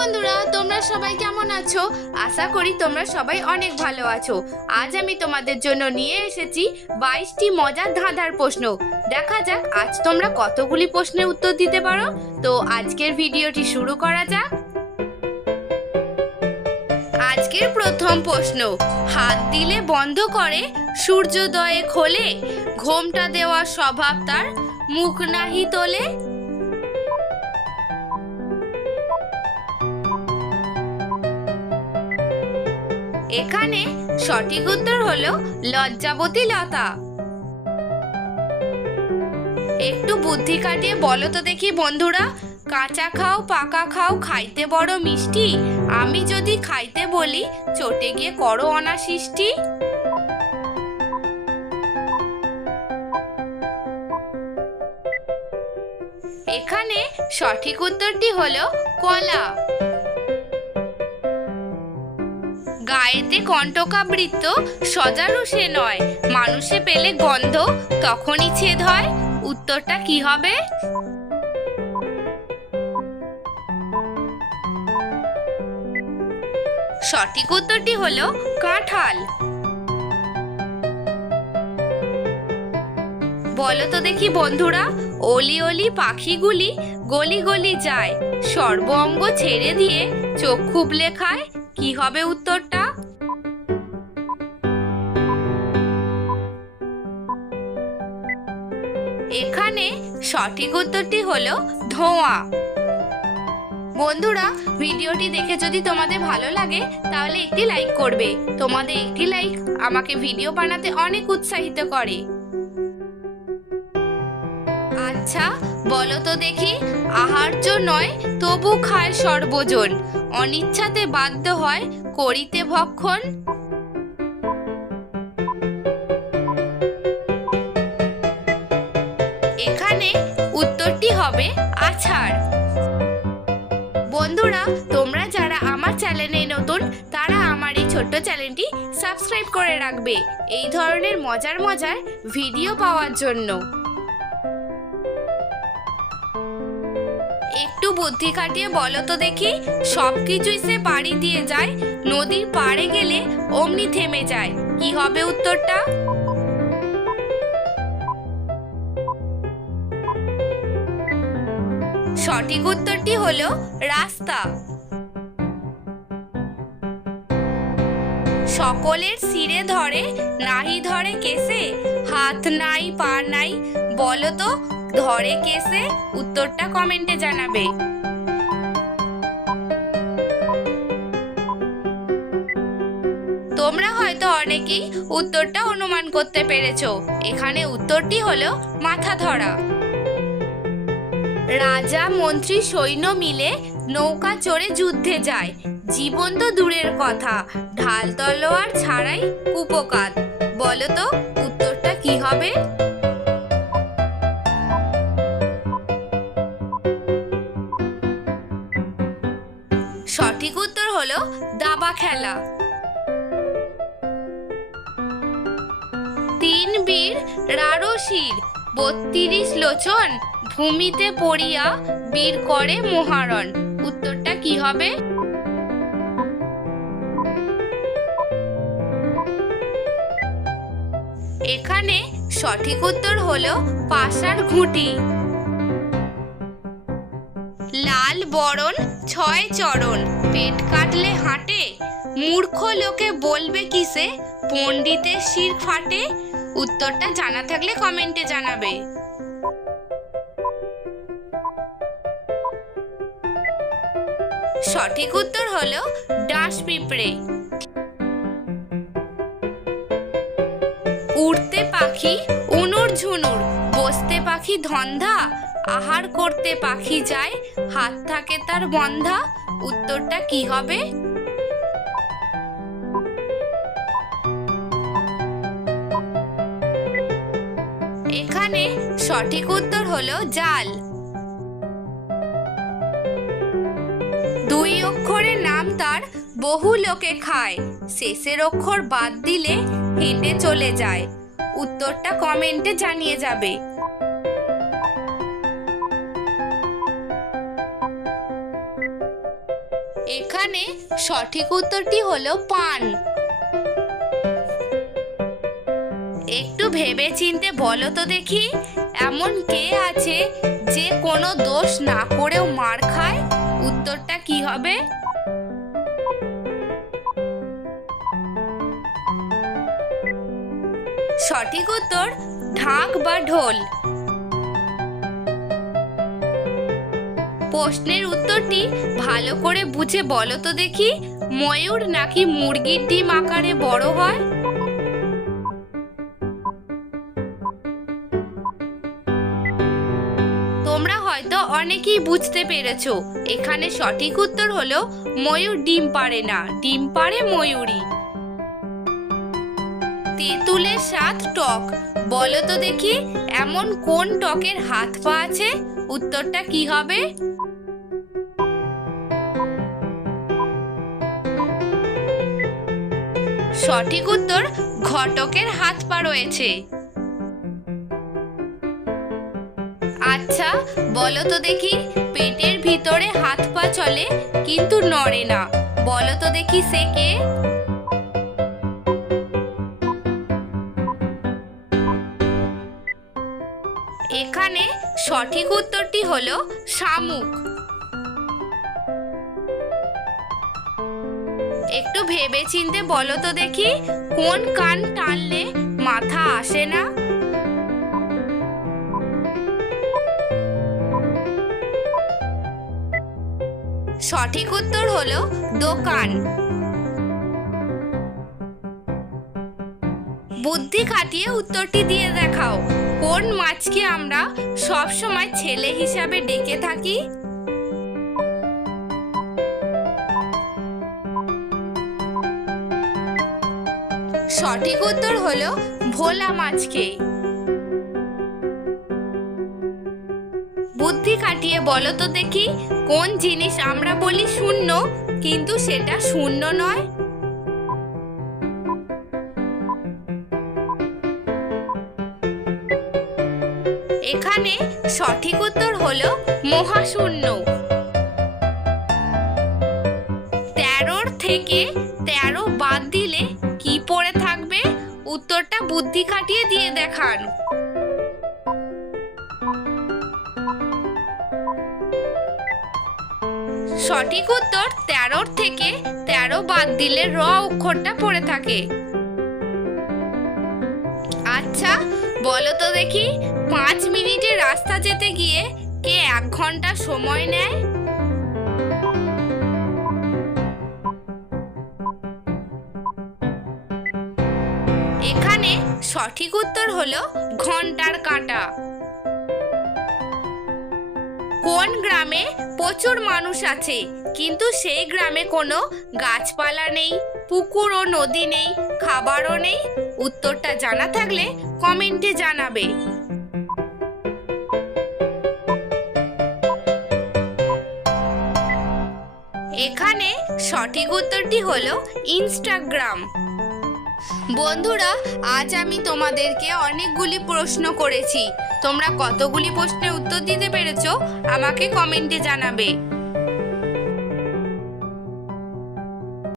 বন্ধুরা, তোমরা সবাই কেমন আছো? আশা করি তোমরা সবাই অনেক ভালো আছো। আজ আমি তোমাদের জন্য নিয়ে এসেছি 22টি মজার ধাঁধার প্রশ্ন। দেখা যাক আজ তোমরা কতগুলি প্রশ্নের উত্তর দিতে পারো। তো আজকের ভিডিওটি শুরু করা যাক। আজকের প্রথম প্রশ্ন, হাত দিলে বন্ধ করে, সূর্যোদয়ে খোলে, ঘোমটা দেওয়ার স্বভাব তার, মুখ নাহি তোলে। এখানে সঠিক উত্তর হলো লজ্জাবতী লতা। একটু বুদ্ধি কাটিয়ে বলো তো দেখি বন্ধুরা, কাঁচা খাও পাকা খাও খাইতে বড় মিষ্টি, আমি যদি খাইতে বলি চটে গিয়ে করো অনাসৃষ্টি। এখানে সঠিক উত্তরটি হলো কলা। গায়েতে কণ্টকাবৃত্ত, সজারু সে নয়, মানুষে পেলে গন্ধ তখনই ছেদ হয়। উত্তরটা কি হবে? সঠিক উত্তরটি হলো কাঁঠাল। বলো তো দেখি বন্ধুরা, অলি অলি পাখিগুলি গলি গলি যায়, সর্ব অঙ্গ ছেড়ে দিয়ে চোখ খুবলে খায়, কি হবে উত্তরটা? এখানে সঠিক উত্তরটি হলো ধোঁয়া। বন্ধুরা, ভিডিওটি দেখে যদি তোমাদের ভালো লাগে তাহলে একটি লাইক করবে। তোমাদের একটি লাইক আমাকে ভিডিও বানাতে অনেক উৎসাহিত করে। আচ্ছা বলো তো দেখি, আহার্য নয় তবু খায় সর্বজন, অনিচ্ছাতে বাধ্য হয় করিতে ভক্ষণ। এখানে উত্তরটি হবে আছাড়। বন্ধুরা, তোমরা যারা আমার চ্যানেলে নতুন তারা আমার এই ছোট্ট চ্যানেলটি সাবস্ক্রাইব করে রাখবে এই ধরনের মজার মজার ভিডিও পাওয়ার জন্য। একটু বুদ্ধি খাটিয়ে বলো তো দেখি, সবকিছুই সে পাড়ি দিয়ে যায়, নদীর পাড়ে গেলে অমনি থেমে যায়, কি হবে উত্তরটা? সঠিক উত্তরটি হলো রাস্তা। সকলের শিরে ধরে, নাহি ধরে কেসে, হাত নাই পা নাই, বলো তো ধরে কেসে? উত্তরটা কমেন্টে জানাবে। তোমরা হয়তো অনেকেই উত্তরটা অনুমান করতে পেরেছো। এখানে উত্তরটি হলো মাথা ধরা। রাজা মন্ত্রী সৈন্য মিলে নৌকা চড়ে যুদ্ধে যায়, জীবন তো দূরের কথা, ঢাল তলোয়ার ছাড়াই কুপোকাত, বলো তো উত্তরটা কি হবে? সঠিক উত্তর হলো দাবা খেলা। তিন বীর রারসির, 32 লোচন, ভূমিতে পড়িয়া বীর করে মহারণ, উত্তরটা কি হবে? এখানে সঠিক উত্তর হলো পাশার ঘুঁটি। লাল বরণ 6 চরণ, পেট কাটলে হাঁটে, মূর্খ লোকে বলবে কিসে, পণ্ডিতের শির ফাটে। উত্তরটা জানা থাকলে কমেন্টে জানাবে। সঠিক উত্তর হলো ডাঁশ পিঁপড়ে। উড়তে পাখি উনুর ঝুনুর, বসতে পাখি ধন্ধা, আহার করতে পাখি যায়, হাত থাকে তার বন্ধা, উত্তরটা কি হবে? এখানে সঠিক উত্তর হলো জাল। 2 অক্ষরের নাম তার, বহু লোকে খায়, শেষের অক্ষর বাদ দিলে হেঁটে চলে যায়, উত্তরটা কমেন্টে জানিয়ে যাবে। এখানে সঠিক উত্তরটি হলো পান। একটু ভেবে চিন্তে বলো তো দেখি, এমন কে আছে যে কোনো দোষ না করেও মার খায়? উত্তরটা কি হবে? সঠিক উত্তর ঢাক বা ঢোল। প্রশ্নের উত্তরটি ভালো করে বুঝে বলো তো দেখি, ময়ূর নাকি মুরগির ডিম আকারে বড় হয়? তোমরা হয়তো অনেকেই বুঝতে পেরেছো, এখানে সঠিক উত্তর হলো ময়ূর ডিম পারে না, ডিম পারে ময়ূরী। তেঁতুলের স্বাদ টক, বলো তো দেখি এমন কোন টকের হাত পা আছে? উত্তরটা কি হবে? সঠিক উত্তর ঘটকের হাত পা রয়েছে। আচ্ছা বলো তো দেখি, পেটের ভিতরে হাত পা চলে কিন্তু নড়ে না, বলো তো দেখি সে কে? এখানে সঠিক উত্তরটি হলো শামুক। একটু ভেবে চিন্তে বলো তো দেখি, কোন কান টানলে মাথা আসে না? সঠিক উত্তর হলো দোকান। বুদ্ধি খাটিয়ে উত্তরটি দিয়ে দেখাও, কোন মাছকে আমরা সব সময় ছেলে হিসাবে ডেকে থাকি? সঠিক উত্তর হলো ভোলা মাছকে। বুদ্ধি খাটিয়ে বলো তো দেখি, কোন জিনিস আমরা বলি শূন্য কিন্তু সেটা শূন্য নয়? এখানে সঠিক উত্তর হলো মহাশূন্য। 13 থেকে 13 বাদ দিলে কি পড়ে থাকবে? উত্তরটা বুদ্ধি খাটিয়ে দিয়ে দেখান। সঠিক উত্তর 13 থেকে 13 বাদ দিলে র অক্ষরটা পড়ে থাকে। আচ্ছা বলো তো দেখি, 5 মিনিটের রাস্তা যেতে গিয়ে কে 1 ঘন্টা সময় নেয়? এখানে সঠিক উত্তর হলো ঘন্টার কাঁটা। কোন গ্রামে প্রচুর মানুষ আছে কিন্তু সেই গ্রামে কোনো গাছপালা নেই, পুকুর ও নদী নেই, খাবারও নেই? উত্তরটা জানা থাকলে কমেন্টে জানাবে। এখানে সঠিক উত্তরটি হলো ইনস্টাগ্রাম। বন্ধুরা, আজ আমি তোমাদেরকে অনেকগুলি প্রশ্ন করেছি, তোমরা কতগুলি প্রশ্নের উত্তর দিতে পেরেছো আমাকে কমেন্টে জানাবে।